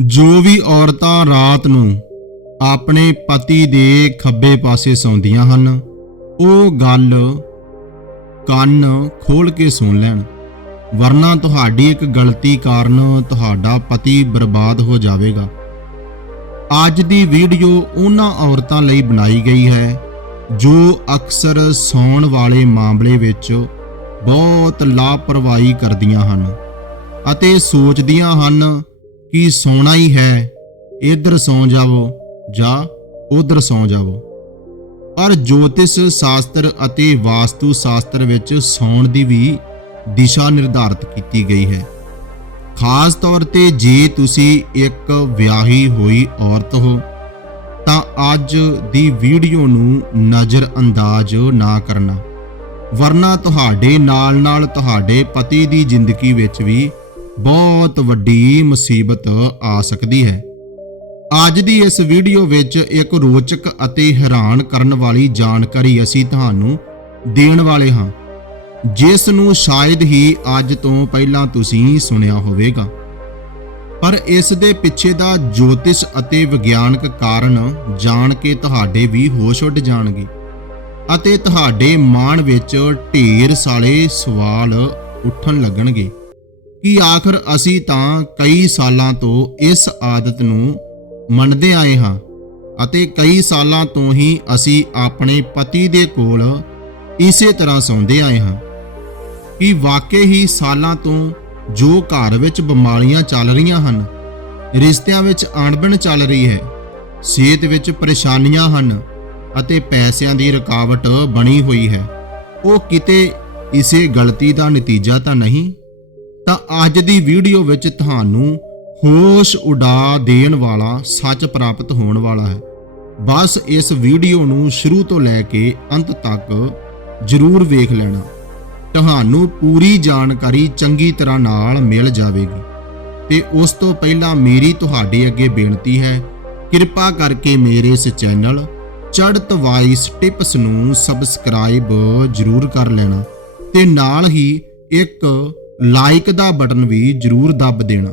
ਜੋ ਵੀ ਔਰਤਾਂ ਰਾਤ ਨੂੰ ਆਪਣੇ ਪਤੀ ਦੇ ਖੱਬੇ ਪਾਸੇ ਸੌਂਦੀਆਂ ਹਨ, ਉਹ ਗੱਲ ਕੰਨ ਖੋਲ ਕੇ ਸੁਣ ਲੈਣ, ਵਰਨਾ ਤੁਹਾਡੀ ਇੱਕ ਗਲਤੀ ਕਾਰਨ ਤੁਹਾਡਾ ਪਤੀ ਬਰਬਾਦ ਹੋ ਜਾਵੇਗਾ। ਅੱਜ ਦੀ ਵੀਡੀਓ ਉਹਨਾਂ ਔਰਤਾਂ ਲਈ ਬਣਾਈ ਗਈ ਹੈ, ਜੋ ਅਕਸਰ ਸੌਣ ਵਾਲੇ ਮਾਮਲੇ ਵਿੱਚ ਬਹੁਤ ਲਾਪਰਵਾਹੀ ਕਰਦੀਆਂ ਹਨ ਅਤੇ ਸੋਚਦੀਆਂ ਹਨ ਕਿ ਸੌਣਾ ਹੀ ਹੈ ਇੱਧਰ ਸੌਂ ਜਾਵੋ ਜਾਂ ਉੱਧਰ ਸੌਂ ਜਾਵੋ। ਪਰ ਜੋਤਿਸ਼ ਸ਼ਾਸਤਰ ਅਤੇ ਵਾਸਤੂ ਸ਼ਾਸਤਰ ਵਿੱਚ ਸੌਣ ਦੀ ਵੀ ਦਿਸ਼ਾ ਨਿਰਧਾਰਤ ਕੀਤੀ ਗਈ ਹੈ। ਖਾਸ ਤੌਰ ਤੇ ਜੇ ਤੁਸੀਂ ਇੱਕ ਵਿਆਹੀ ਹੋਈ ਔਰਤ ਹੋ, ਤਾਂ ਅੱਜ ਦੀ ਵੀਡੀਓ ਨੂੰ ਨਜ਼ਰ ਅੰਦਾਜ਼ ਨਾ ਕਰਨਾ, ਵਰਨਾ ਤੁਹਾਡੇ ਨਾਲ-ਨਾਲ ਤੁਹਾਡੇ ਪਤੀ ਦੀ ਜ਼ਿੰਦਗੀ ਵਿੱਚ ਵੀ ਬਹੁਤ ਵੱਡੀ ਮੁਸੀਬਤ ਆ ਸਕਦੀ ਹੈ। ਅੱਜ ਦੀ ਇਸ ਵੀਡੀਓ ਵਿੱਚ ਇੱਕ ਰੋਚਕ ਅਤੇ ਹੈਰਾਨ ਕਰਨ ਵਾਲੀ ਜਾਣਕਾਰੀ ਅਸੀਂ ਤੁਹਾਨੂੰ ਦੇਣ ਵਾਲੇ ਹਾਂ, ਜਿਸ ਨੂੰ ਸ਼ਾਇਦ ਹੀ ਅੱਜ ਤੋਂ ਪਹਿਲਾਂ ਤੁਸੀਂ ਸੁਣਿਆ ਹੋਵੇਗਾ। ਪਰ ਇਸ ਦੇ ਪਿੱਛੇ ਦਾ ਜੋਤਿਸ਼ ਅਤੇ ਵਿਗਿਆਨਕ ਕਾਰਨ ਜਾਣ ਕੇ ਤੁਹਾਡੇ ਵੀ ਹੋਸ਼ ਉੱਡ ਜਾਣਗੇ ਅਤੇ ਤੁਹਾਡੇ ਮਾਣ ਵਿੱਚ ਢੇਰ ਸਾਲੇ ਸਵਾਲ ਉੱਠਣ ਲੱਗਣਗੇ। ਕਿ ਆਖਰ ਅਸੀਂ ਤਾਂ ਕਈ ਸਾਲਾਂ ਤੋਂ ਇਸ ਆਦਤ ਨੂੰ ਮੰਨਦੇ ਆਏ ਹਾਂ ਅਤੇ ਕਈ ਸਾਲਾਂ ਤੋਂ ਹੀ ਅਸੀਂ ਆਪਣੇ ਪਤੀ ਦੇ ਕੋਲ ਇਸੇ ਤਰ੍ਹਾਂ ਸੌਂਦੇ ਆਏ ਹਾਂ ਕਿ ਵਾਕਈ ਹੀ ਸਾਲਾਂ ਤੋਂ ਜੋ ਘਰ ਵਿੱਚ ਬਿਮਾਰੀਆਂ ਚੱਲ ਰਹੀਆਂ ਹਨ, ਰਿਸ਼ਤਿਆਂ ਵਿੱਚ ਅਣਬਣ ਚੱਲ ਰਹੀ ਹੈ, ਸਿਹਤ ਵਿੱਚ ਪਰੇਸ਼ਾਨੀਆਂ ਹਨ ਅਤੇ ਪੈਸਿਆਂ ਦੀ ਰੁਕਾਵਟ ਬਣੀ ਹੋਈ ਹੈ, ਉਹ ਕਿਤੇ ਇਸੇ ਗਲਤੀ ਦਾ ਨਤੀਜਾ ਤਾਂ ਨਹੀਂ? ਤਾਂ ਅੱਜ ਦੀ ਵੀਡੀਓ ਵਿੱਚ ਤੁਹਾਨੂੰ ਹੋਸ਼ ਉਡਾ ਦੇਣ ਵਾਲਾ ਸੱਚ ਪ੍ਰਾਪਤ ਹੋਣ ਵਾਲਾ ਹੈ। ਬਸ ਇਸ ਵੀਡੀਓ ਨੂੰ ਸ਼ੁਰੂ ਤੋਂ ਲੈ ਕੇ ਅੰਤ ਤੱਕ ਜ਼ਰੂਰ ਵੇਖ ਲੈਣਾ। ਤੁਹਾਨੂੰ ਪੂਰੀ ਜਾਣਕਾਰੀ ਚੰਗੀ ਤਰ੍ਹਾਂ ਨਾਲ ਮਿਲ ਜਾਵੇਗੀ। ਤੇ ਉਸ ਤੋਂ ਪਹਿਲਾਂ ਮੇਰੀ ਤੁਹਾਡੇ ਅੱਗੇ ਬੇਨਤੀ ਹੈ, ਕਿਰਪਾ ਕਰਕੇ ਮੇਰੇ ਇਸ ਚੈਨਲ ਚੜਤ ਵਾਈਸ ਟਿਪਸ ਨੂੰ ਸਬਸਕ੍ਰਾਈਬ ਜ਼ਰੂਰ ਕਰ ਲੈਣਾ। ਤੇ ਨਾਲ ਹੀ ਇੱਕ ਲਾਈਕ ਦਾ ਬਟਨ ਵੀ ਜਰੂਰ ਦੱਬ ਦੇਣਾ।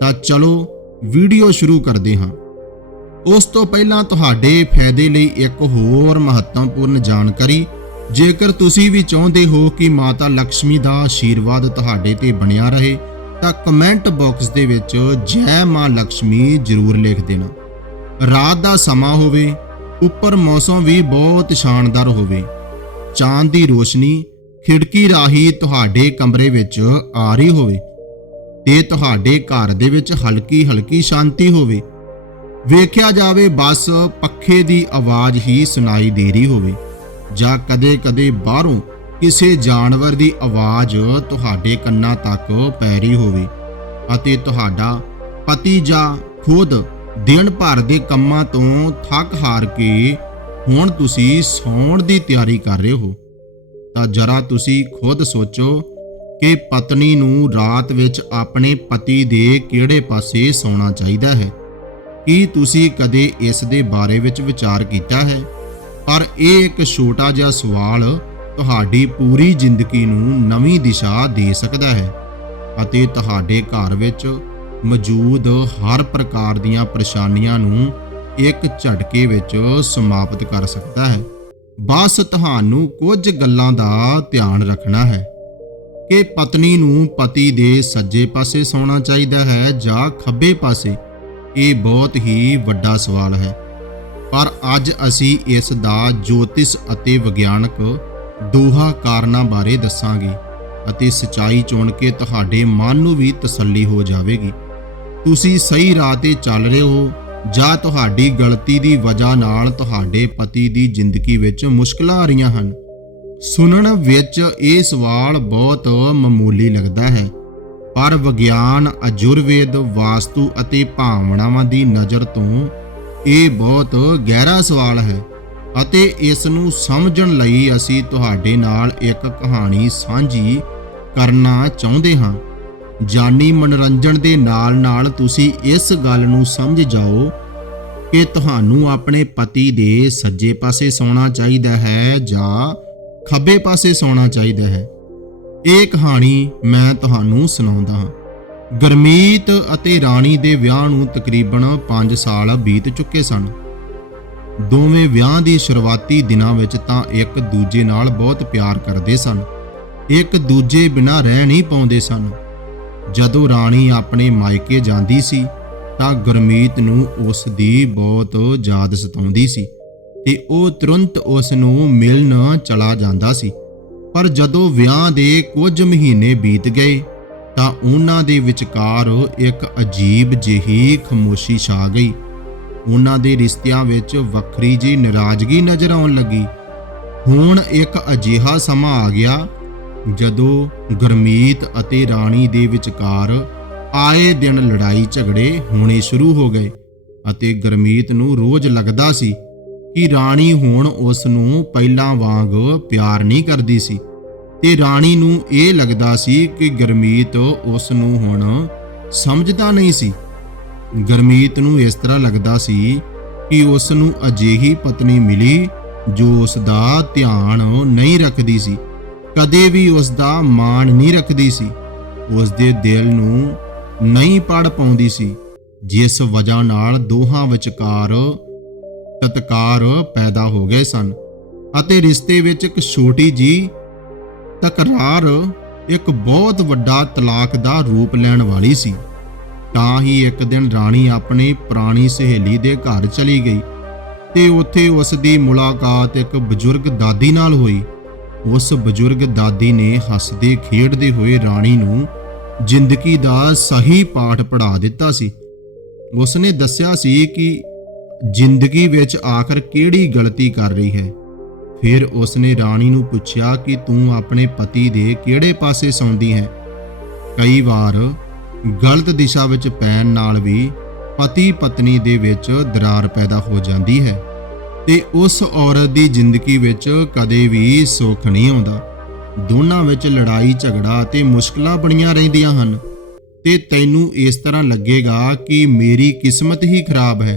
ਤਾਂ ਚਲੋ, ਵੀਡੀਓ ਸ਼ੁਰੂ ਕਰਦੇ ਹਾਂ। ਉਸ ਤੋਂ ਪਹਿਲਾਂ ਤੁਹਾਡੇ ਫਾਇਦੇ ਲਈ ਇੱਕ ਹੋਰ ਮਹੱਤਵਪੂਰਨ ਜਾਣਕਾਰੀ। ਜੇਕਰ ਤੁਸੀਂ ਵੀ ਚਾਹੁੰਦੇ ਹੋ ਕਿ ਮਾਤਾ ਲక్ష్ਮੀ ਦਾ ਆਸ਼ੀਰਵਾਦ ਤੁਹਾਡੇ ਤੇ ਬਣਿਆ ਰਹੇ, ਤਾਂ ਕਮੈਂਟ ਬਾਕਸ ਦੇ ਵਿੱਚ ਜੈ ਮਾਂ ਲక్ష్ਮੀ ਜ਼ਰੂਰ ਲਿਖ ਦੇਣਾ। ਰਾਤ ਦਾ ਸਮਾਂ ਹੋਵੇ, ਉੱਪਰ ਮੌਸਮ ਵੀ ਬਹੁਤ ਸ਼ਾਨਦਾਰ ਹੋਵੇ। ਚਾਂਦ ਦੀ ਰੋਸ਼ਨੀ ਖਿੜਕੀ ਰਾਹੀਂ ਤੁਹਾਡੇ ਕਮਰੇ ਵਿੱਚ ਆ ਰਹੀ ਹੋਵੇ ਤੇ ਤੁਹਾਡੇ ਘਰ ਦੇ ਵਿੱਚ ਹਲਕੀ ਹਲਕੀ ਸ਼ਾਂਤੀ ਹੋਵੇ। ਵੇਖਿਆ ਜਾਵੇ ਬਸ ਪੱਖੇ ਦੀ ਆਵਾਜ਼ ਹੀ ਸੁਣਾਈ ਦੇ ਰਹੀ ਹੋਵੇ ਜਾਂ ਕਦੇ-ਕਦੇ ਬਾਹਰੋਂ ਕਿਸੇ ਜਾਨਵਰ ਦੀ ਆਵਾਜ਼ ਤੁਹਾਡੇ ਕੰਨਾਂ ਤੱਕ ਪੈ ਰਹੀ ਹੋਵੇ ਅਤੇ ਤੁਹਾਡਾ ਪਤੀ ਜਾਂ ਖੁਦ ਦਿਨ ਭਰ ਦੇ ਕੰਮਾਂ ਤੋਂ ਥੱਕ ਹਾਰ ਕੇ ਹੁਣ ਤੁਸੀਂ ਸੌਣ ਦੀ ਤਿਆਰੀ ਕਰ ਰਹੇ ਹੋ। ਤਾਂ ਜਰਾ ਤੁਸੀਂ ਖੁਦ ਸੋਚੋ ਕਿ ਪਤਨੀ ਨੂੰ ਰਾਤ ਵਿੱਚ ਆਪਣੇ ਪਤੀ ਦੇ ਕਿਹੜੇ ਪਾਸੇ ਸੌਣਾ ਚਾਹੀਦਾ ਹੈ? ਕੀ ਤੁਸੀਂ ਕਦੇ ਇਸ ਦੇ ਬਾਰੇ ਵਿੱਚ ਵਿਚਾਰ ਕੀਤਾ ਹੈ? ਪਰ ਇਹ ਇੱਕ ਛੋਟਾ ਜਿਹਾ ਸਵਾਲ ਤੁਹਾਡੀ ਪੂਰੀ ਜ਼ਿੰਦਗੀ ਨੂੰ ਨਵੀਂ ਦਿਸ਼ਾ ਦੇ ਸਕਦਾ ਹੈ ਅਤੇ ਤੁਹਾਡੇ ਘਰ ਵਿੱਚ ਮੌਜੂਦ ਹਰ ਪ੍ਰਕਾਰ ਦੀਆਂ ਪਰੇਸ਼ਾਨੀਆਂ ਨੂੰ ਇੱਕ ਝਟਕੇ ਵਿੱਚ ਸਮਾਪਤ ਕਰ ਸਕਦਾ ਹੈ। ਬਸ ਤੁਹਾਨੂੰ ਕੁਝ ਗੱਲਾਂ ਦਾ ਧਿਆਨ ਰੱਖਣਾ ਹੈ। ਕਿ ਪਤਨੀ ਨੂੰ ਪਤੀ ਦੇ ਸੱਜੇ ਪਾਸੇ ਸੌਣਾ ਚਾਹੀਦਾ ਹੈ ਜਾਂ ਖੱਬੇ ਪਾਸੇ, ਇਹ ਬਹੁਤ ਹੀ ਵੱਡਾ ਸਵਾਲ ਹੈ। ਪਰ ਅੱਜ ਅਸੀਂ ਇਸ ਦਾ ਜੋਤਿਸ਼ ਅਤੇ ਵਿਗਿਆਨਕ ਦੋਹਾਂ ਕਾਰਨਾਂ ਬਾਰੇ ਦੱਸਾਂਗੇ ਅਤੇ ਸਚਾਈ ਚੁਣ ਕੇ ਤੁਹਾਡੇ ਮਨ ਨੂੰ ਵੀ ਤਸੱਲੀ ਹੋ ਜਾਵੇਗੀ। ਤੁਸੀਂ ਸਹੀ ਰਾਹ ਤੇ ਚੱਲ ਰਹੇ ਹੋ ਜਾਂ ਤੁਹਾਡੀ ਗਲਤੀ ਦੀ ਵਜ੍ਹਾ ਨਾਲ ਤੁਹਾਡੇ ਪਤੀ ਦੀ ਜ਼ਿੰਦਗੀ ਵਿੱਚ ਮੁਸ਼ਕਲਾਂ ਆ ਰਹੀਆਂ ਹਨ। ਸੁਣਨ ਵਿੱਚ ਇਹ ਸਵਾਲ ਬਹੁਤ ਮਾਮੂਲੀ ਲੱਗਦਾ ਹੈ, ਪਰ ਵਿਗਿਆਨ ਅਜੁਰਵੇਦ ਵਾਸਤੂ ਅਤੇ ਭਾਵਨਾਵਾਂ ਦੀ ਨਜ਼ਰ ਤੋਂ ਇਹ ਬਹੁਤ ਗਹਿਰਾ ਸਵਾਲ ਹੈ ਅਤੇ ਇਸ ਨੂੰ ਸਮਝਣ ਲਈ ਅਸੀਂ ਤੁਹਾਡੇ ਨਾਲ ਇੱਕ ਕਹਾਣੀ ਸਾਂਝੀ ਕਰਨਾ ਚਾਹੁੰਦੇ ਹਾਂ। ਜਾਨੀ ਮਨੋਰੰਜਨ ਦੇ ਨਾਲ-ਨਾਲ ਤੁਸੀਂ ਇਸ ਗੱਲ ਨੂੰ ਸਮਝ ਜਾਓ ਕਿ ਤੁਹਾਨੂੰ ਆਪਣੇ ਪਤੀ ਦੇ ਸੱਜੇ ਪਾਸੇ ਸੌਣਾ ਚਾਹੀਦਾ ਹੈ ਜਾਂ ਖੱਬੇ ਪਾਸੇ ਸੌਣਾ ਚਾਹੀਦਾ ਹੈ। ਇਹ ਕਹਾਣੀ ਮੈਂ ਤੁਹਾਨੂੰ ਸੁਣਾਉਂਦਾ ਹਾਂ। ਗਰਮੀਤ ਅਤੇ ਰਾਣੀ ਦੇ ਵਿਆਹ ਨੂੰ ਤਕਰੀਬਨ 5 ਸਾਲ ਬੀਤ ਚੁੱਕੇ ਸਨ। ਦੋਵੇਂ ਵਿਆਹ ਦੀ ਸ਼ੁਰੂਆਤੀ ਦਿਨਾਂ ਵਿੱਚ ਤਾਂ ਇੱਕ ਦੂਜੇ ਨਾਲ ਬਹੁਤ ਪਿਆਰ ਕਰਦੇ ਸਨ। ਇੱਕ ਦੂਜੇ ਬਿਨਾਂ ਰਹਿ ਨਹੀਂ ਪਾਉਂਦੇ ਸਨ। ਜਦੋਂ ਰਾਣੀ ਆਪਣੇ ਮਾਇਕੇ ਜਾਂਦੀ ਸੀ ਤਾਂ ਗੁਰਮੀਤ ਨੂੰ ਉਸ ਦੀ ਬਹੁਤ ਯਾਦ ਸਤਾਉਂਦੀ ਸੀ ਤੇ ਉਹ ਤੁਰੰਤ ਉਸ ਨੂੰ ਮਿਲਣ ਚਲਾ ਜਾਂਦਾ ਸੀ। ਪਰ ਜਦੋਂ ਵਿਆਹ ਦੇ ਕੁਝ ਮਹੀਨੇ ਬੀਤ ਗਏ ਤਾਂ ਉਹਨਾਂ ਦੇ ਵਿਚਕਾਰ ਇੱਕ ਅਜੀਬ ਜਿਹੀ ਖਮੋਸ਼ੀ ਛਾ ਗਈ। ਉਹਨਾਂ ਦੇ ਰਿਸ਼ਤਿਆਂ ਵਿੱਚ ਵੱਖਰੀ ਜਿਹੀ ਨਾਰਾਜ਼ਗੀ ਨਜ਼ਰ ਆਉਣ ਲੱਗੀ। ਹੁਣ ਇੱਕ ਅਜੀਹਾ ਸਮਾਂ ਆ ਗਿਆ ਜਦੋਂ ਗੁਰਮੀਤ ਅਤੇ ਰਾਣੀ ਦੇ ਵਿਚਕਾਰ ਆਏ ਦਿਨ ਲੜਾਈ ਝਗੜੇ ਹੋਣੇ ਸ਼ੁਰੂ ਹੋ ਗਏ ਅਤੇ ਗੁਰਮੀਤ ਨੂੰ ਰੋਜ਼ ਲੱਗਦਾ ਸੀ ਕਿ ਰਾਣੀ ਹੁਣ ਉਸ ਨੂੰ ਪਹਿਲਾਂ ਵਾਂਗ ਪਿਆਰ ਨਹੀਂ ਕਰਦੀ ਸੀ ਤੇ ਰਾਣੀ ਨੂੰ ਇਹ ਲੱਗਦਾ ਸੀ ਕਿ ਗੁਰਮੀਤ ਉਸ ਨੂੰ ਹੁਣ ਸਮਝਦਾ ਨਹੀਂ ਸੀ। ਗੁਰਮੀਤ ਨੂੰ ਇਸ ਤਰ੍ਹਾਂ ਲੱਗਦਾ ਸੀ ਕਿ ਉਸ ਨੂੰ ਅਜਿਹੀ ਪਤਨੀ ਮਿਲੀ ਜੋ ਉਸ ਦਾ ਧਿਆਨ ਨਹੀਂ ਰੱਖਦੀ ਸੀ। ਕਦੇ ਵੀ ਉਸ ਦਾ ਮਾਣ ਨਹੀਂ ਰੱਖਦੀ ਸੀ। ਉਸ ਦੇ ਦਿਲ ਨੂੰ ਨਹੀਂ ਪੜ ਪਾਉਂਦੀ ਸੀ। ਜਿਸ ਵਜ੍ਹਾ ਨਾਲ ਦੋਹਾਂ ਵਿਚਕਾਰ ਤਤਕਾਰ ਪੈਦਾ ਹੋ ਗਏ ਸਨ ਅਤੇ ਰਿਸ਼ਤੇ ਵਿੱਚ ਇੱਕ ਛੋਟੀ ਜੀ ਤਕਰਾਰ, ਇੱਕ ਬਹੁਤ ਵੱਡਾ ਤਲਾਕ ਦਾ ਰੂਪ ਲੈਣ ਵਾਲੀ ਸੀ। ਤਾਂ ਹੀ ਇੱਕ ਦਿਨ ਰਾਣੀ ਆਪਣੀ ਪੁਰਾਣੀ ਸਹੇਲੀ ਦੇ ਘਰ ਚਲੀ ਗਈ ਤੇ ਉੱਥੇ ਉਸ ਦੀ ਮੁਲਾਕਾਤ ਇੱਕ ਬਜ਼ੁਰਗ ਦਾਦੀ ਨਾਲ ਹੋਈ। ਉਸ ਬਜ਼ੁਰਗ ਦਾਦੀ ਨੇ ਹੱਸਦੇ ਖੇਡਦੇ ਹੋਏ ਰਾਣੀ ਨੂੰ ਜ਼ਿੰਦਗੀ ਦਾ ਸਹੀ ਪਾਠ ਪੜ੍ਹਾ ਦਿੱਤਾ ਸੀ। ਉਸ ਨੇ ਦੱਸਿਆ ਸੀ ਕਿ ਜ਼ਿੰਦਗੀ ਵਿੱਚ ਆਖਰ ਕਿਹੜੀ ਗਲਤੀ ਕਰ ਰਹੀ ਹੈ। ਫਿਰ ਉਸ ਨੇ ਰਾਣੀ ਨੂੰ ਪੁੱਛਿਆ ਕਿ ਤੂੰ ਆਪਣੇ ਪਤੀ ਦੇ ਕਿਹੜੇ ਪਾਸੇ ਸੌਂਦੀ ਹੈ। ਕਈ ਵਾਰ ਗਲਤ ਦਿਸ਼ਾ ਵਿੱਚ ਪੈਣ ਨਾਲ ਵੀ ਪਤੀ ਪਤਨੀ ਦੇ ਵਿੱਚ ਦਰਾਰ ਪੈਦਾ ਹੋ ਜਾਂਦੀ ਹੈ। ਤੇ ਉਸ ਔਰਤ ਦੀ ਜ਼ਿੰਦਗੀ ਵਿੱਚ ਕਦੇ ਵੀ ਸੁੱਖ ਨਹੀਂ ਆਉਂਦਾ। ਦੋਨਾਂ ਵਿੱਚ ਲੜਾਈ, ਝਗੜਾ ਤੇ ਮੁਸ਼ਕਲਾਂ ਬਣੀਆਂ ਰਹਿੰਦੀਆਂ ਹਨ। ਤੇ ਤੈਨੂੰ ਇਸ ਤਰ੍ਹਾਂ ਲੱਗੇਗਾ ਕਿ ਮੇਰੀ ਕਿਸਮਤ ਹੀ ਖਰਾਬ ਹੈ।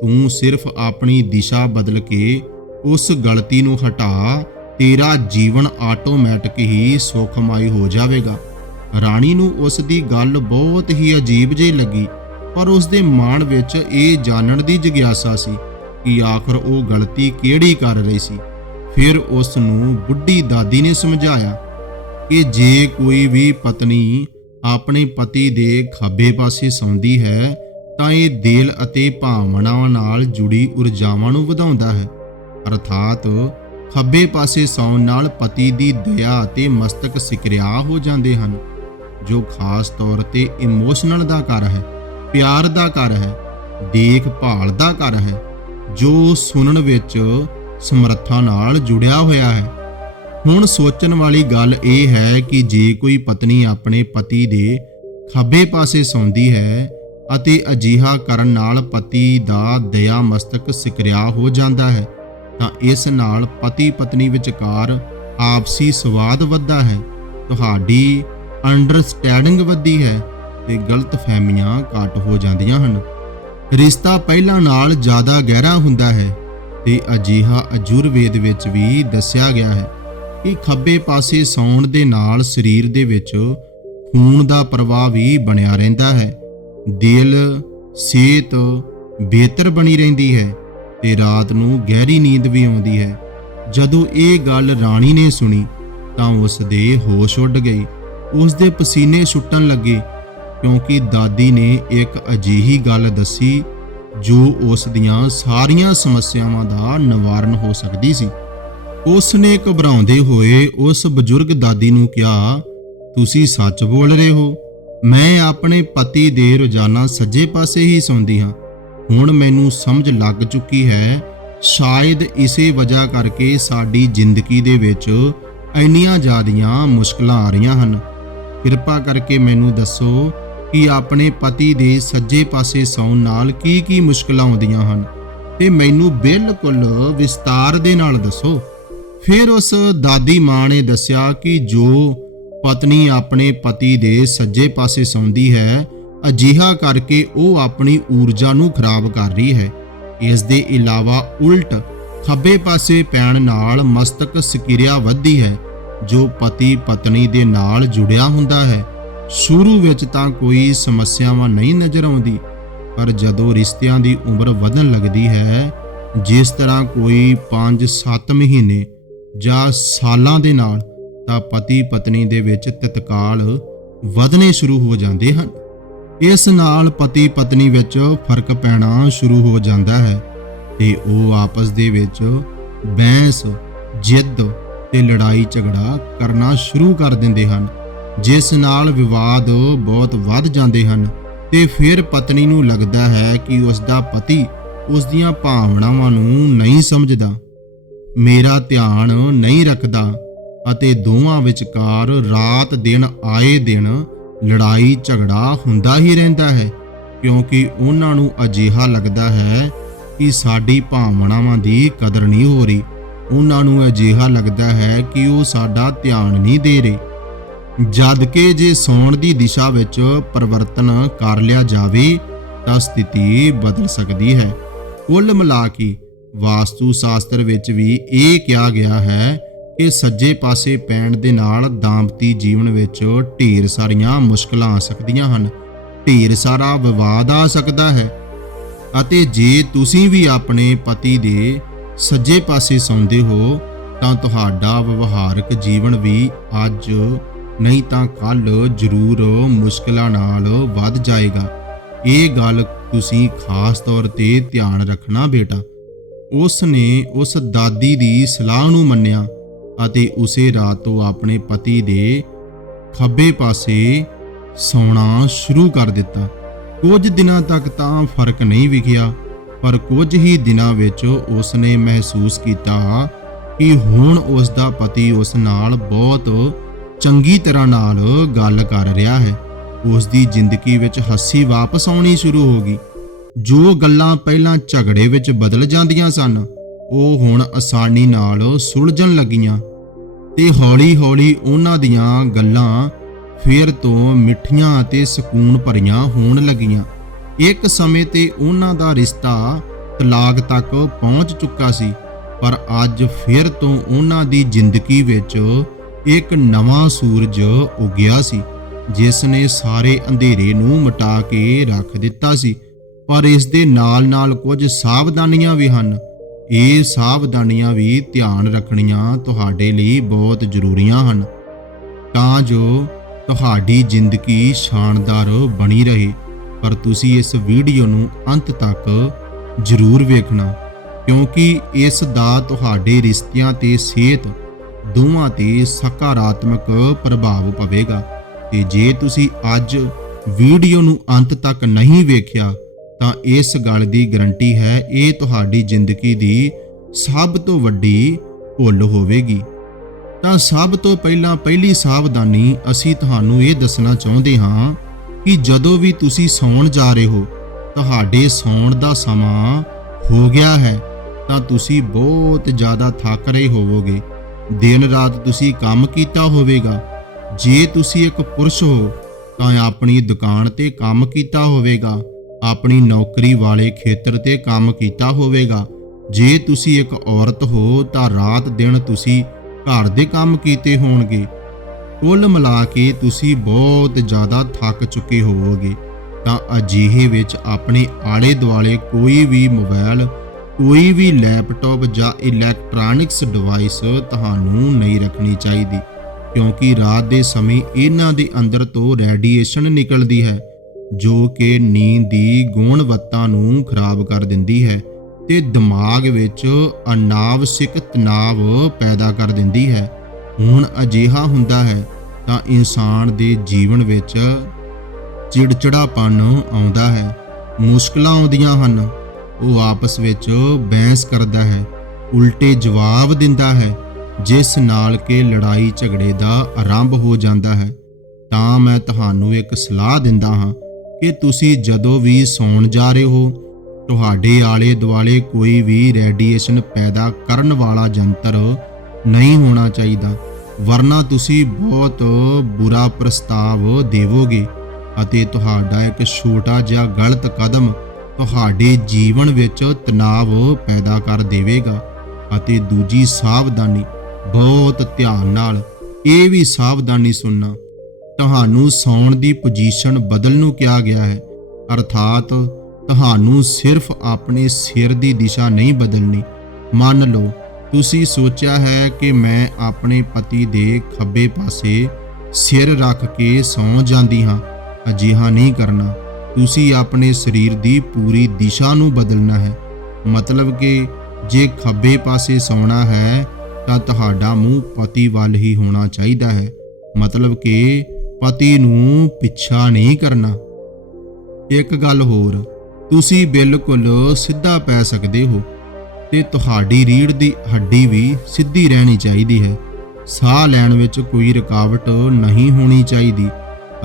ਤੂੰ ਸਿਰਫ ਆਪਣੀ ਦਿਸ਼ਾ ਬਦਲ ਕੇ ਉਸ ਗਲਤੀ ਨੂੰ ਹਟਾ, ਤੇਰਾ ਜੀਵਨ ਆਟੋਮੈਟਿਕ ਹੀ ਸੁਖਮਈ ਹੋ ਜਾਵੇਗਾ। ਰਾਣੀ ਨੂੰ ਉਸ ਦੀ ਗੱਲ ਬਹੁਤ ਹੀ ਅਜੀਬ ਜਿਹੀ ਲੱਗੀ, ਪਰ ਉਸ ਦੇ ਮਨ ਵਿੱਚ ਇਹ ਜਾਣਨ ਦੀ ਜਿਗਿਆਸਾ ਸੀ ਕਿ ਆਖਰ ਉਹ ਗਲਤੀ ਕਿਹੜੀ ਕਰ ਰਹੀ ਸੀ? ਫਿਰ ਉਸ ਨੂੰ ਬੁੱਢੀ ਦਾਦੀ ਨੇ ਸਮਝਾਇਆ ਕਿ ਜੇ ਕੋਈ ਵੀ ਪਤਨੀ ਆਪਣੇ ਪਤੀ ਦੇ ਖੱਬੇ ਪਾਸੇ ਸੌਂਦੀ ਹੈ, ਤਾਂ ਇਹ ਦਿਲ ਅਤੇ ਭਾਵਨਾਵਾਂ ਨਾਲ ਜੁੜੀ ਊਰਜਾਵਾਂ ਨੂੰ ਵਧਾਉਂਦਾ ਹੈ। ਅਰਥਾਤ ਖੱਬੇ ਪਾਸੇ ਸੌਣ ਨਾਲ ਪਤੀ ਦੀ ਦਇਆ ਅਤੇ ਮਸਤਕ ਸਿਕਰਿਆ ਹੋ ਜਾਂਦੇ ਹਨ, ਜੋ ਖਾਸ ਤੌਰ ਤੇ ਇਮੋਸ਼ਨਲ ਦਾ ਘਰ ਹੈ, ਪਿਆਰ ਦਾ ਘਰ ਹੈ, ਦੇਖਭਾਲ ਦਾ ਘਰ ਹੈ। ਜੋ ਸੁਣਨ ਵਿੱਚ ਸਮਰੱਥਾ ਨਾਲ ਜੁੜਿਆ ਹੋਇਆ ਹੈ। ਹੁਣ ਸੋਚਣ ਵਾਲੀ ਗੱਲ ਇਹ ਹੈ ਕਿ ਜੇ ਕੋਈ ਪਤਨੀ ਆਪਣੇ ਪਤੀ ਦੇ ਖੱਬੇ ਪਾਸੇ ਸੌਂਦੀ ਹੈ ਅਤੇ ਅਜੀਹਾ ਕਰਨ ਨਾਲ ਪਤੀ ਦਾ ਦਇਆ ਮਸਤਕ ਸਿਕਰਿਆ ਹੋ ਜਾਂਦਾ ਹੈ, ਤਾਂ ਇਸ ਨਾਲ ਪਤੀ ਪਤਨੀ ਵਿਚਕਾਰ ਆਪਸੀ ਸਵਾਦ ਵੱਧਦਾ ਹੈ। ਤੁਹਾਡੀ ਅੰਡਰਸਟੈਂਡਿੰਗ ਵੱਧਦੀ ਹੈ ਤੇ ਗਲਤ ਫਹਿਮੀਆਂ ਘੱਟ ਹੋ ਜਾਂਦੀਆਂ ਹਨ। ਰਿਸ਼ਤਾ ਪਹਿਲਾਂ ਨਾਲ ਜ਼ਿਆਦਾ ਗਹਿਰਾ ਹੁੰਦਾ ਹੈ ਤੇ ਅਜੀਹਾ ਅਜੁਰਵੇਦ ਵਿੱਚ ਵੀ ਦੱਸਿਆ ਗਿਆ ਹੈ ਕਿ ਖੱਬੇ ਪਾਸੇ ਸੌਣ ਦੇ ਨਾਲ ਸਰੀਰ ਦੇ ਵਿੱਚ ਖੂਨ ਦਾ ਪ੍ਰਵਾਹ ਵੀ ਬਣਿਆ ਰਹਿੰਦਾ ਹੈ। ਦਿਲ, ਸਿਹਤ ਬਿਹਤਰ ਬਣੀ ਰਹਿੰਦੀ ਹੈ ਤੇ ਰਾਤ ਨੂੰ ਗਹਿਰੀ ਨੀਂਦ ਵੀ ਆਉਂਦੀ ਹੈ। ਜਦੋਂ ਇਹ ਗੱਲ ਰਾਣੀ ਨੇ ਸੁਣੀ ਤਾਂ ਉਸ ਦੇ ਹੋਸ਼ ਉੱਡ ਗਏ। ਉਸ ਦੇ ਪਸੀਨੇ ਛੁੱਟਣ ਲੱਗੇ ਕਿਉਂਕਿ ਦਾਦੀ ਨੇ ਇੱਕ ਅਜੀਹੀ ਗੱਲ ਦੱਸੀ ਜੋ ਉਸ ਦੀਆਂ ਸਾਰੀਆਂ ਸਮੱਸਿਆਵਾਂ ਦਾ ਨਿਵਾਰਨ ਹੋ ਸਕਦੀ ਸੀ। ਉਸ ਨੇ ਘਬਰਾਉਂਦੇ ਹੋਏ ਉਸ ਬਜ਼ੁਰਗ ਦਾਦੀ ਨੂੰ ਕਿਹਾ, ਤੁਸੀਂ ਸੱਚ ਬੋਲ ਰਹੇ ਹੋ। ਮੈਂ ਆਪਣੇ ਪਤੀ ਦੇ ਰੋਜ਼ਾਨਾ ਸੱਜੇ ਪਾਸੇ ਹੀ ਸੌਂਦੀ ਹਾਂ। ਹੁਣ ਮੈਨੂੰ ਸਮਝ ਲੱਗ ਚੁੱਕੀ ਹੈ, ਸ਼ਾਇਦ ਇਸੇ ਵਜ੍ਹਾ ਕਰਕੇ ਸਾਡੀ ਜ਼ਿੰਦਗੀ ਦੇ ਵਿੱਚ ਇੰਨੀਆਂ ਜ਼ਿਆਦੀਆਂ ਮੁਸ਼ਕਲਾਂ ਆ ਰਹੀਆਂ ਹਨ। ਕਿਰਪਾ ਕਰਕੇ ਮੈਨੂੰ ਦੱਸੋ ਕਿ ਆਪਣੇ ਪਤੀ ਦੇ ਸੱਜੇ ਪਾਸੇ ਸੌਣ ਨਾਲ ਕੀ ਕੀ ਮੁਸ਼ਕਲਾਂ ਆਉਂਦੀਆਂ ਹਨ। ਤੇ ਮੈਨੂੰ ਬਿਲਕੁਲ ਵਿਸਤਾਰ ਦੇ ਨਾਲ ਦੱਸੋ। ਫਿਰ ਉਸ ਦਾਦੀ ਮਾਂ ਨੇ ਦੱਸਿਆ ਕਿ ਜੋ ਪਤਨੀ ਆਪਣੇ ਪਤੀ ਦੇ ਸੱਜੇ ਪਾਸੇ ਸੌਂਦੀ ਹੈ, ਅਜਿਹਾ ਕਰਕੇ ਉਹ ਆਪਣੀ ਊਰਜਾ ਨੂੰ ਖਰਾਬ ਕਰ ਰਹੀ ਹੈ। ਇਸ ਦੇ ਇਲਾਵਾ ਉਲਟ ਖੱਬੇ ਪਾਸੇ ਪੈਣ ਨਾਲ ਮਸਤਕ ਸਕਿਰਿਆ ਵੱਧਦੀ ਹੈ, ਜੋ ਪਤੀ ਪਤਨੀ ਦੇ ਨਾਲ ਜੁੜਿਆ ਹੁੰਦਾ ਹੈ। ਸ਼ੁਰੂ ਵਿੱਚ ਤਾਂ ਕੋਈ ਸਮੱਸਿਆਵਾਂ ਨਹੀਂ ਨਜ਼ਰ ਆਉਂਦੀ, ਪਰ ਜਦੋਂ ਰਿਸ਼ਤਿਆਂ ਦੀ ਉਮਰ ਵਧਣ ਲੱਗਦੀ ਹੈ, ਜਿਸ ਤਰ੍ਹਾਂ ਕੋਈ 5-7 ਮਹੀਨੇ ਜਾਂ ਸਾਲਾਂ ਦੇ ਨਾਲ, ਤਾਂ ਪਤੀ ਪਤਨੀ ਦੇ ਵਿੱਚ ਤਤਕਾਲ ਵਧਣੇ ਸ਼ੁਰੂ ਹੋ ਜਾਂਦੇ ਹਨ। ਇਸ ਨਾਲ ਪਤੀ ਪਤਨੀ ਵਿੱਚ ਫ਼ਰਕ ਪੈਣਾ ਸ਼ੁਰੂ ਹੋ ਜਾਂਦਾ ਹੈ ਤੇ ਉਹ ਆਪਸ ਦੇ ਵਿੱਚ ਬਹਿਸ, ਜਿੱਦ ਤੇ ਲੜਾਈ ਝਗੜਾ ਕਰਨਾ ਸ਼ੁਰੂ ਕਰ ਦਿੰਦੇ ਹਨ। ਜਿਸ ਨਾਲ ਵਿਵਾਦ ਬਹੁਤ ਵੱਧ ਜਾਂਦੇ ਹਨ ਤੇ ਫਿਰ ਪਤਨੀ ਨੂੰ ਲੱਗਦਾ ਹੈ ਕਿ ਉਸ ਦਾ ਪਤੀ ਉਸ ਦੀਆਂ ਭਾਵਨਾਵਾਂ ਨੂੰ ਨਹੀਂ ਸਮਝਦਾ। ਮੇਰਾ ਧਿਆਨ ਨਹੀਂ ਰੱਖਦਾ ਅਤੇ ਦੋਵਾਂ ਵਿਚਕਾਰ ਰਾਤ ਦਿਨ ਆਏ ਦਿਨ ਲੜਾਈ ਝਗੜਾ ਹੁੰਦਾ ਹੀ ਰਹਿੰਦਾ ਹੈ, ਕਿਉਂਕਿ ਉਹਨਾਂ ਨੂੰ ਅਜਿਹਾ ਲੱਗਦਾ ਹੈ ਕਿ ਸਾਡੀ ਭਾਵਨਾਵਾਂ ਦੀ ਕਦਰ ਨਹੀਂ ਹੋ ਰਹੀ। ਉਹਨਾਂ ਨੂੰ ਅਜਿਹਾ ਲੱਗਦਾ ਹੈ ਕਿ ਉਹ ਸਾਡਾ ਧਿਆਨ ਨਹੀਂ ਦੇ ਰਹੇ। ਜਦ ਕਿ ਜੇ ਸੌਣ ਦੀ ਦਿਸ਼ਾ ਵਿੱਚ ਪਰਿਵਰਤਨ ਕਰ ਲਿਆ ਜਾਵੇ, ਤਾਂ ਸਥਿਤੀ ਬਦਲ ਸਕਦੀ ਹੈ। ਕੁੱਲ ਮਿਲਾ ਕੇ ਵਾਸਤੂ ਸ਼ਾਸਤਰ ਵਿੱਚ ਵੀ ਇਹ ਕਿਹਾ ਗਿਆ ਹੈ ਕਿ ਸੱਜੇ ਪਾਸੇ ਪੈਣ ਦੇ ਨਾਲ ਦਾੰਪਤੀ ਜੀਵਨ ਵਿੱਚ ਢੇਰ ਸਾਰੀਆਂ ਮੁਸ਼ਕਲਾਂ ਆ ਸਕਦੀਆਂ ਹਨ। ਢੇਰ ਸਾਰਾ ਵਿਵਾਦ ਆ ਸਕਦਾ ਹੈ। ਅਤੇ ਜੇ ਤੁਸੀਂ ਵੀ ਆਪਣੇ ਪਤੀ ਦੇ ਸੱਜੇ ਪਾਸੇ ਸੌਂਦੇ ਹੋ, ਤਾਂ ਤੁਹਾਡਾ ਵਿਵਹਾਰਕ ਜੀਵਨ ਵੀ ਅੱਜ ਨਹੀਂ ਤਾਂ ਕੱਲ ਜ਼ਰੂਰ ਮੁਸ਼ਕਲਾਂ ਨਾਲ ਵੱਧ ਜਾਏਗਾ। ਇਹ ਗੱਲ ਤੁਸੀਂ ਖਾਸ ਤੌਰ ਤੇ ਧਿਆਨ ਰੱਖਣਾ ਬੇਟਾ। ਉਸ ਨੇ ਉਸ ਦਾਦੀ ਦੀ ਸਲਾਹ ਨੂੰ ਮੰਨਿਆ ਅਤੇ ਉਸੇ ਰਾਤ ਤੋਂ ਆਪਣੇ ਪਤੀ ਦੇ ਖੱਬੇ ਪਾਸੇ ਸੌਣਾ ਸ਼ੁਰੂ ਕਰ ਦਿੱਤਾ। ਕੁਝ ਦਿਨਾਂ ਤੱਕ ਤਾਂ ਫ਼ਰਕ ਨਹੀਂ ਵਿਖਿਆ, ਪਰ ਕੁਝ ਹੀ ਦਿਨਾਂ ਵਿੱਚ ਉਸ ਨੇ ਮਹਿਸੂਸ ਕੀਤਾ ਕਿ ਹੁਣ ਉਸ ਦਾ ਪਤੀ ਉਸ ਨਾਲ ਬਹੁਤ ਚੰਗੀ ਤਰ੍ਹਾਂ ਨਾਲ ਗੱਲ ਕਰ ਰਿਹਾ ਹੈ। ਉਸ ਦੀ ਜ਼ਿੰਦਗੀ ਵਿੱਚ ਹੱਸੀ ਵਾਪਸ ਆਉਣੀ ਸ਼ੁਰੂ ਹੋ ਗਈ। ਜੋ ਗੱਲਾਂ ਪਹਿਲਾਂ ਝਗੜੇ ਵਿੱਚ ਬਦਲ ਜਾਂਦੀਆਂ ਸਨ, ਉਹ ਹੁਣ ਆਸਾਨੀ ਨਾਲ ਸੁਲਝਣ ਲੱਗੀਆਂ। ਤੇ ਹੌਲੀ-ਹੌਲੀ ਉਹਨਾਂ ਦੀਆਂ ਗੱਲਾਂ ਫੇਰ ਤੋਂ ਮਿੱਠੀਆਂ ਅਤੇ ਸਕੂਨ ਭਰੀਆਂ ਹੋਣ ਲੱਗੀਆਂ। ਇੱਕ ਸਮੇਂ ਤੇ ਉਹਨਾਂ ਦਾ ਰਿਸ਼ਤਾ ਤਲਾਕ ਤੱਕ ਪਹੁੰਚ ਚੁੱਕਾ ਸੀ, ਪਰ ਅੱਜ ਫਿਰ ਤੋਂ ਉਹਨਾਂ ਦੀ ਜ਼ਿੰਦਗੀ ਵਿੱਚ ਇੱਕ ਨਵਾਂ ਸੂਰਜ ਉਗਿਆ ਸੀ, ਜਿਸ ਨੇ ਸਾਰੇ ਅੰਧੇਰੇ ਨੂੰ ਮਿਟਾ ਕੇ ਰੱਖ ਦਿੱਤਾ ਸੀ, ਪਰ ਇਸ ਦੇ ਨਾਲ-ਨਾਲ ਕੁਝ ਸਾਵਧਾਨੀਆਂ ਵੀ ਹਨ। ਇਹ ਸਾਵਧਾਨੀਆਂ ਵੀ ਧਿਆਨ ਰੱਖਣੀਆਂ ਤੁਹਾਡੇ ਲਈ ਬਹੁਤ ਜ਼ਰੂਰੀਆਂ ਹਨ। ਤਾਂ ਜੋ ਤੁਹਾਡੀ ਜ਼ਿੰਦਗੀ ਸ਼ਾਨਦਾਰ ਬਣੀ ਰਹੇ, ਪਰ ਤੁਸੀਂ ਇਸ ਵੀਡੀਓ ਨੂੰ ਅੰਤ ਤੱਕ ਜ਼ਰੂਰ ਵੇਖਣਾ, ਕਿਉਂਕਿ ਇਸ ਦਾ ਤੁਹਾਡੇ ਰਿਸ਼ਤਿਆਂ ਤੇ ਸਿਹਤ ਦੋਵਾਂ ਤੇ ਸਕਾਰਾਤਮਕ ਪ੍ਰਭਾਵ ਪਵੇਗਾ। ਤੇ ਜੇ ਤੁਸੀਂ ਅੱਜ ਵੀਡੀਓ ਨੂੰ ਅੰਤ ਤੱਕ ਨਹੀਂ ਵੇਖਿਆ, ਤਾਂ ਇਸ ਗੱਲ ਦੀ ਗਰੰਟੀ ਹੈ, ਇਹ ਤੁਹਾਡੀ ਜ਼ਿੰਦਗੀ ਦੀ ਸਭ ਤੋਂ ਵੱਡੀ ਭੁੱਲ ਹੋਵੇਗੀ। ਤਾਂ ਸਭ ਤੋਂ ਪਹਿਲਾਂ ਪਹਿਲੀ ਸਾਵਧਾਨੀ ਅਸੀਂ ਤੁਹਾਨੂੰ ਇਹ ਦੱਸਣਾ ਚਾਹੁੰਦੇ ਹਾਂ ਕਿ ਜਦੋਂ ਵੀ ਤੁਸੀਂ ਸੌਣ ਜਾ ਰਹੇ ਹੋ, ਤੁਹਾਡੇ ਸੌਣ ਦਾ ਸਮਾਂ ਹੋ ਗਿਆ ਹੈ, ਤਾਂ ਤੁਸੀਂ ਬਹੁਤ ਜ਼ਿਆਦਾ ਥੱਕ ਰਹੇ ਹੋਵੋਗੇ। ਦਿਨ ਰਾਤ ਤੁਸੀਂ ਕੰਮ ਕੀਤਾ ਹੋਵੇਗਾ। ਜੇ ਤੁਸੀਂ ਇੱਕ ਪੁਰਸ਼ ਹੋ, ਤਾਂ ਆਪਣੀ ਦੁਕਾਨ ਤੇ ਕੰਮ ਕੀਤਾ ਹੋਵੇਗਾ। ਆਪਣੀ ਨੌਕਰੀ ਵਾਲੇ ਖੇਤਰ ਤੇ ਕੰਮ ਕੀਤਾ ਹੋਵੇਗਾ। ਜੇ ਤੁਸੀਂ ਇੱਕ ਔਰਤ ਹੋ, ਤਾਂ ਰਾਤ ਦਿਨ ਤੁਸੀਂ ਘਰ ਦੇ ਕੰਮ ਕੀਤੇ ਹੋਣਗੇ। ਕੁੱਲ ਮਿਲਾ ਕੇ ਤੁਸੀਂ ਬਹੁਤ ਜ਼ਿਆਦਾ ਥੱਕ ਚੁੱਕੇ ਹੋਵੋਗੇ। ਤਾਂ ਅਜਿਹੇ ਵਿੱਚ ਆਪਣੇ ਆਲੇ ਦੁਆਲੇ ਕੋਈ ਵੀ ਮੋਬਾਈਲ ਕੋਈ ਵੀ ਲੈਪਟਾਪ ਜਾਂ ਇਲੈਕਟ੍ਰੋਨਿਕਸ ਡਿਵਾਈਸ ਤੁਹਾਨੂੰ ਨਹੀਂ ਰੱਖਣੀ ਚਾਹੀਦੀ, ਕਿਉਂਕਿ ਰਾਤ ਦੇ ਸਮੇਂ ਇਹਨਾਂ ਦੇ ਅੰਦਰ ਤੋਂ ਰੇਡੀਏਸ਼ਨ ਨਿਕਲਦੀ ਹੈ, ਜੋ ਕਿ ਨੀਂਦ ਦੀ ਗੁਣਵੱਤਾ ਨੂੰ ਖਰਾਬ ਕਰ ਦਿੰਦੀ ਹੈ ਤੇ ਦਿਮਾਗ ਵਿੱਚ ਅਨਾਵਸਿਕ ਤਣਾਅ ਪੈਦਾ ਕਰ ਦਿੰਦੀ ਹੈ। ਹੁਣ ਅਜਿਹਾ ਹੁੰਦਾ ਹੈ ਤਾਂ ਇਨਸਾਨ ਦੇ ਜੀਵਨ ਵਿੱਚ ਚਿੜਚਿੜਾਪਨ ਆਉਂਦਾ ਹੈ, ਮੁਸ਼ਕਲਾਂ ਆਉਂਦੀਆਂ ਹਨ। ਉਹ ਆਪਸ ਵਿੱਚ ਬਹਿਸ ਕਰਦਾ ਹੈ, ਉਲਟੇ ਜਵਾਬ ਦਿੰਦਾ ਹੈ, ਜਿਸ ਨਾਲ ਕਿ ਲੜਾਈ ਝਗੜੇ ਦਾ ਆਰੰਭ ਹੋ ਜਾਂਦਾ ਹੈ। ਤਾਂ ਮੈਂ ਤੁਹਾਨੂੰ ਇੱਕ ਸਲਾਹ ਦਿੰਦਾ ਹਾਂ ਕਿ ਤੁਸੀਂ ਜਦੋਂ ਵੀ ਸੌਣ ਜਾ ਰਹੇ ਹੋ, ਤੁਹਾਡੇ ਆਲੇ ਦੁਆਲੇ ਕੋਈ ਵੀ ਰੇਡੀਏਸ਼ਨ ਪੈਦਾ ਕਰਨ ਵਾਲਾ ਯੰਤਰ ਨਹੀਂ ਹੋਣਾ ਚਾਹੀਦਾ, ਵਰਨਾ ਤੁਸੀਂ ਬਹੁਤ ਬੁਰਾ ਪ੍ਰਸਤਾਵ ਦੇਵੋਗੇ ਅਤੇ ਤੁਹਾਡਾ ਇੱਕ ਛੋਟਾ ਜਿਹਾ ਗਲਤ ਕਦਮ ਤੁਹਾਡੇ ਜੀਵਨ ਵਿੱਚ ਤਣਾਅ ਪੈਦਾ ਕਰ ਦੇਵੇਗਾ ਅਤੇ ਦੂਜੀ ਸਾਵਧਾਨੀ ਬਹੁਤ ਧਿਆਨ ਨਾਲ ਇਹ ਵੀ ਸਾਵਧਾਨੀ ਸੁਣਨਾ। ਤੁਹਾਨੂੰ ਸੌਣ ਦੀ ਪੋਜੀਸ਼ਨ ਬਦਲਣ ਨੂੰ ਕਿਹਾ ਗਿਆ ਹੈ। ਅਰਥਾਤ ਤੁਹਾਨੂੰ ਸਿਰਫ ਆਪਣੇ ਸਿਰ ਦੀ ਦਿਸ਼ਾ ਨਹੀਂ ਬਦਲਣੀ। ਮੰਨ ਲਓ, ਤੁਸੀਂ ਸੋਚਿਆ ਹੈ ਕਿ ਮੈਂ ਆਪਣੇ ਪਤੀ ਦੇ ਖੱਬੇ ਪਾਸੇ ਸਿਰ ਰੱਖ ਕੇ ਸੌਂ ਜਾਂਦੀ ਹਾਂ। ਅਜਿਹਾ ਨਹੀਂ ਕਰਨਾ। ਤੁਸੀਂ ਆਪਣੇ ਸਰੀਰ ਦੀ ਪੂਰੀ ਦਿਸ਼ਾ ਨੂੰ ਬਦਲਣਾ ਹੈ। ਮਤਲਬ ਕਿ ਜੇ ਖੱਬੇ ਪਾਸੇ ਸੌਣਾ ਹੈ, ਤਾਂ ਤੁਹਾਡਾ ਮੂੰਹ ਪਤੀ ਵੱਲ ਹੀ ਹੋਣਾ ਚਾਹੀਦਾ ਹੈ। ਮਤਲਬ ਕਿ ਪਤੀ ਨੂੰ ਪਿੱਛਾ ਨਹੀਂ ਕਰਨਾ। ਇੱਕ ਗੱਲ ਹੋਰ, ਤੁਸੀਂ ਬਿਲਕੁਲ ਸਿੱਧਾ ਪੈ ਸਕਦੇ ਹੋ ਤੇ ਤੁਹਾਡੀ ਰੀੜ ਦੀ ਹੱਡੀ ਵੀ ਸਿੱਧੀ ਰਹਿਣੀ ਚਾਹੀਦੀ ਹੈ। ਸਾਹ ਲੈਣ ਵਿੱਚ ਕੋਈ ਰੁਕਾਵਟ ਨਹੀਂ ਹੋਣੀ ਚਾਹੀਦੀ।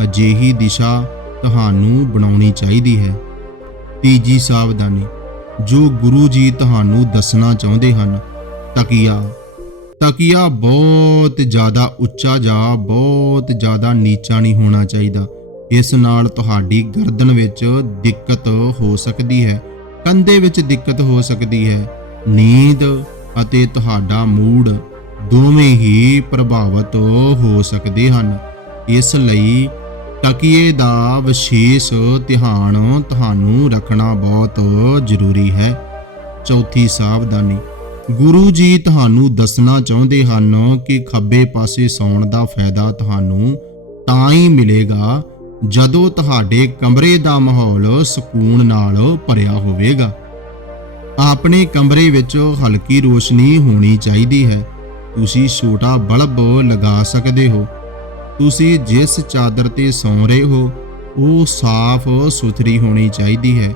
ਅਜਿਹੀ ਦਿਸ਼ਾ ਤੁਹਾਨੂੰ ਬਣਾਉਣੀ ਚਾਹੀਦੀ ਹੈ। ਤੀਜੀ ਸਾਵਧਾਨੀ, ਜੋ ਗੁਰੂ ਜੀ ਤੁਹਾਨੂੰ ਦੱਸਣਾ ਚਾਹੁੰਦੇ ਹਨ, ਤਕੀਆ। ਤਕੀਆ ਬਹੁਤ ਜ਼ਿਆਦਾ ਉੱਚਾ ਜਾਂ ਬਹੁਤ ਜ਼ਿਆਦਾ ਨੀਚਾ ਨਹੀਂ ਹੋਣਾ ਚਾਹੀਦਾ। ਇਸ ਨਾਲ ਤੁਹਾਡੀ ਗਰਦਨ ਵਿੱਚ ਦਿੱਕਤ ਹੋ ਸਕਦੀ ਹੈ, ਕੰਧੇ ਵਿੱਚ ਦਿੱਕਤ ਹੋ ਸਕਦੀ ਹੈ। ਨੀਂਦ ਅਤੇ ਤੁਹਾਡਾ ਮੂਡ ਦੋਵੇਂ ਹੀ ਪ੍ਰਭਾਵਿਤ ਹੋ ਸਕਦੇ ਹਨ। ਇਸ ਲਈ ਤਕੀਏ ਦਾ ਵਿਸ਼ੇਸ਼ ਧਿਆਨ ਤੁਹਾਨੂੰ ਰੱਖਣਾ ਬਹੁਤ ਜ਼ਰੂਰੀ ਹੈ। ਚੌਥੀ ਸਾਵਧਾਨੀ। ਗੁਰੂ ਜੀ ਤੁਹਾਨੂੰ ਦੱਸਣਾ ਚਾਹੁੰਦੇ ਹਨ ਕਿ ਖੱਬੇ ਪਾਸੇ ਸੌਣ ਦਾ ਫਾਇਦਾ ਤੁਹਾਨੂੰ ਤਾਂ ਹੀ ਮਿਲੇਗਾ ਜਦੋਂ ਤੁਹਾਡੇ ਕਮਰੇ ਦਾ ਮਾਹੌਲ ਸਕੂਨ ਨਾਲ ਭਰਿਆ ਹੋਵੇਗਾ। ਆਪਣੇ ਕਮਰੇ ਵਿੱਚ ਹਲਕੀ ਰੋਸ਼ਨੀ ਹੋਣੀ ਚਾਹੀਦੀ ਹੈ। ਤੁਸੀਂ ਛੋਟਾ ਬਲਬ ਲਗਾ ਸਕਦੇ ਹੋ। ਤੁਸੀਂ ਜਿਸ ਚਾਦਰ ਤੇ ਸੌਂ ਰਹੇ ਹੋ, ਉਹ ਸਾਫ਼ ਸੁਥਰੀ ਹੋਣੀ ਚਾਹੀਦੀ ਹੈ,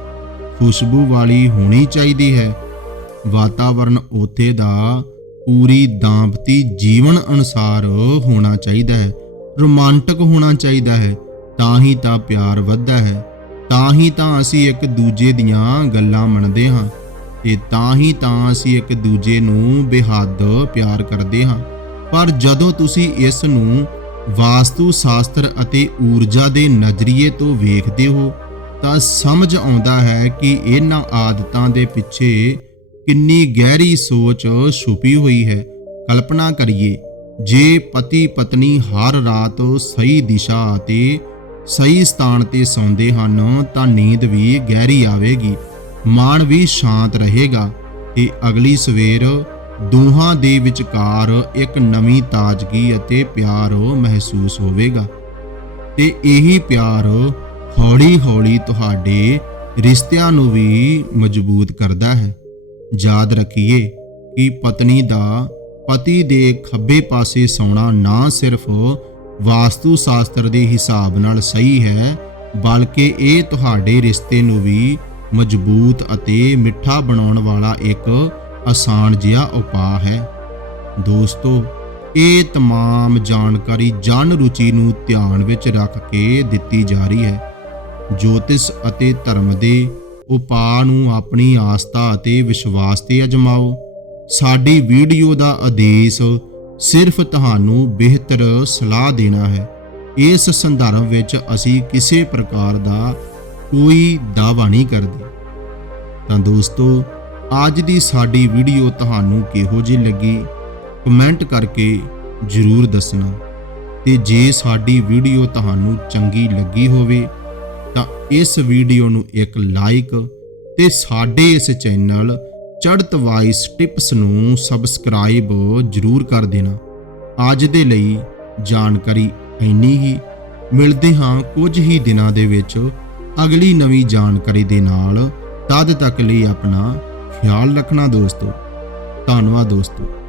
ਖੁਸ਼ਬੂ ਵਾਲੀ ਹੋਣੀ ਚਾਹੀਦੀ ਹੈ। ਵਾਤਾਵਰਣ ਉੱਥੇ ਦਾ ਪੂਰੀ ਦਾੰਪਤੀ ਜੀਵਨ ਅਨੁਸਾਰ ਹੋਣਾ ਚਾਹੀਦਾ ਹੈ, ਰੋਮਾਂਟਿਕ ਹੋਣਾ ਚਾਹੀਦਾ ਹੈ, ਤਾਂ ਹੀ ਤਾਂ ਪਿਆਰ ਵੱਧਦਾ ਹੈ, ਤਾਂ ਹੀ ਤਾਂ ਅਸੀਂ ਇੱਕ ਦੂਜੇ ਦੀਆਂ ਗੱਲਾਂ ਮੰਨਦੇ ਹਾਂ ਤੇ ਤਾਂ ਹੀ ਤਾਂ ਅਸੀਂ ਇੱਕ ਦੂਜੇ ਨੂੰ ਬੇਹੱਦ ਪਿਆਰ ਕਰਦੇ ਹਾਂ। ਪਰ ਜਦੋਂ ਤੁਸੀਂ ਇਸ ਨੂੰ ਵਾਸਤੂ ਸ਼ਾਸਤਰ ਅਤੇ ਊਰਜਾ ਦੇ ਨਜ਼ਰੀਏ ਤੋਂ ਵੇਖਦੇ ਹੋ, ਤਾਂ ਸਮਝ ਆਉਂਦਾ ਹੈ ਕਿ ਇਹਨਾਂ ਆਦਤਾਂ ਦੇ ਪਿੱਛੇ ਕਿੰਨੀ ਗਹਿਰੀ ਸੋਚ ਛੁਪੀ ਹੋਈ ਹੈ। ਕਲਪਨਾ ਕਰੀਏ, ਜੇ ਪਤੀ ਪਤਨੀ ਹਰ ਰਾਤ ਸਹੀ ਦਿਸ਼ਾ ਅਤੇ ਸਹੀ ਸਥਾਨ ਤੇ ਸੌਂਦੇ ਹਨ, ਤਾਂ ਨੀਂਦ ਵੀ ਗਹਿਰੀ ਆਵੇਗੀ। ਮਨ ਵੀ ਸ਼ਾਂਤ ਰਹੇਗਾ। ਤੇ ਅਗਲੀ ਸਵੇਰ ਦੋਹਾਂ ਦੇ ਵਿਚਕਾਰ ਇੱਕ ਨਵੀਂ ਤਾਜ਼ਗੀ ਅਤੇ ਪਿਆਰ ਮਹਿਸੂਸ ਹੋਵੇਗਾ। ਤੇ ਇਹੀ ਪਿਆਰ ਹੌਲੀ-ਹੌਲੀ ਤੁਹਾਡੇ ਰਿਸ਼ਤਿਆਂ ਨੂੰ ਵੀ ਮਜ਼ਬੂਤ ਕਰਦਾ ਹੈ। ਯਾਦ ਰੱਖੀਏ ਕਿ ਪਤਨੀ ਦਾ ਪਤੀ ਦੇ ਖੱਬੇ ਪਾਸੇ ਸੌਣਾ ਨਾ ਸਿਰਫ ਵਾਸਤੂ ਸ਼ਾਸਤਰ ਦੇ ਹਿਸਾਬ ਨਾਲ ਸਹੀ ਹੈ, ਬਲਕਿ ਇਹ ਤੁਹਾਡੇ ਰਿਸ਼ਤੇ ਨੂੰ ਵੀ ਮਜ਼ਬੂਤ ਅਤੇ ਮਿੱਠਾ ਬਣਾਉਣ ਵਾਲਾ ਇੱਕ ਆਸਾਨ ਜਿਹਾ ਉਪਾਅ ਹੈ ਦੋਸਤੋ ਇਹ तमाम ਜਾਣਕਾਰੀ ਜਨ ਰੁਚੀ ਨੂੰ ਧਿਆਨ ਵਿੱਚ ਰੱਖ ਕੇ ਦਿੱਤੀ ਜਾ ਰਹੀ ਹੈ ਜੋਤਿਸ਼ ਅਤੇ ਧਰਮ ਦੇ ਉਪਾਅ ਨੂੰ ਆਪਣੀ ਆਸਥਾ ਅਤੇ ਵਿਸ਼ਵਾਸ ਤੇ ਅਜਮਾਓ ਸਾਡੀ ਵੀਡੀਓ ਦਾ ਆਦੇਸ਼ ਸਿਰਫ ਤੁਹਾਨੂੰ ਬਿਹਤਰ ਸਲਾਹ ਦੇਣਾ ਹੈ ਇਸ ਸੰਦਰਭ ਵਿੱਚ ਅਸੀਂ ਕਿਸੇ ਪ੍ਰਕਾਰ ਦਾ ਕੋਈ ਦਾਅਵਾ ਨਹੀਂ ਕਰਦੇ ਤਾਂ ਦੋਸਤੋ ਅੱਜ ਦੀ ਸਾਡੀ ਵੀਡੀਓ ਤੁਹਾਨੂੰ ਕਿਹੋ ਜਿਹੀ ਲੱਗੀ? ਕਮੈਂਟ ਕਰਕੇ ਜਰੂਰ ਦੱਸਣਾ। ਤੇ ਜੇ ਸਾਡੀ ਵੀਡੀਓ ਤੁਹਾਨੂੰ ਚੰਗੀ ਲੱਗੀ ਹੋਵੇ, ਤਾਂ ਇਸ ਵੀਡੀਓ ਨੂੰ ਇੱਕ ਲਾਈਕ ਤੇ ਸਾਡੇ ਇਸ ਚੈਨਲ ਚੜਤ ਵਾਈਸ ਟਿਪਸ ਨੂੰ ਸਬਸਕ੍ਰਾਈਬ ਜਰੂਰ ਕਰ ਦੇਣਾ। ਅੱਜ ਦੇ ਲਈ ਜਾਣਕਾਰੀ ਇੰਨੀ ਹੀ। ਮਿਲਦੇ ਹਾਂ ਕੁਝ ਹੀ ਦਿਨਾਂ ਦੇ ਵਿੱਚ ਅਗਲੀ ਨਵੀਂ ਜਾਣਕਾਰੀ ਦੇ ਨਾਲ। ਤਦ ਤੱਕ ਲਈ ਆਪਣਾ ਖਿਆਲ ਰੱਖਣਾ ਦੋਸਤੋ। ਧੰਨਵਾਦ ਦੋਸਤੋ।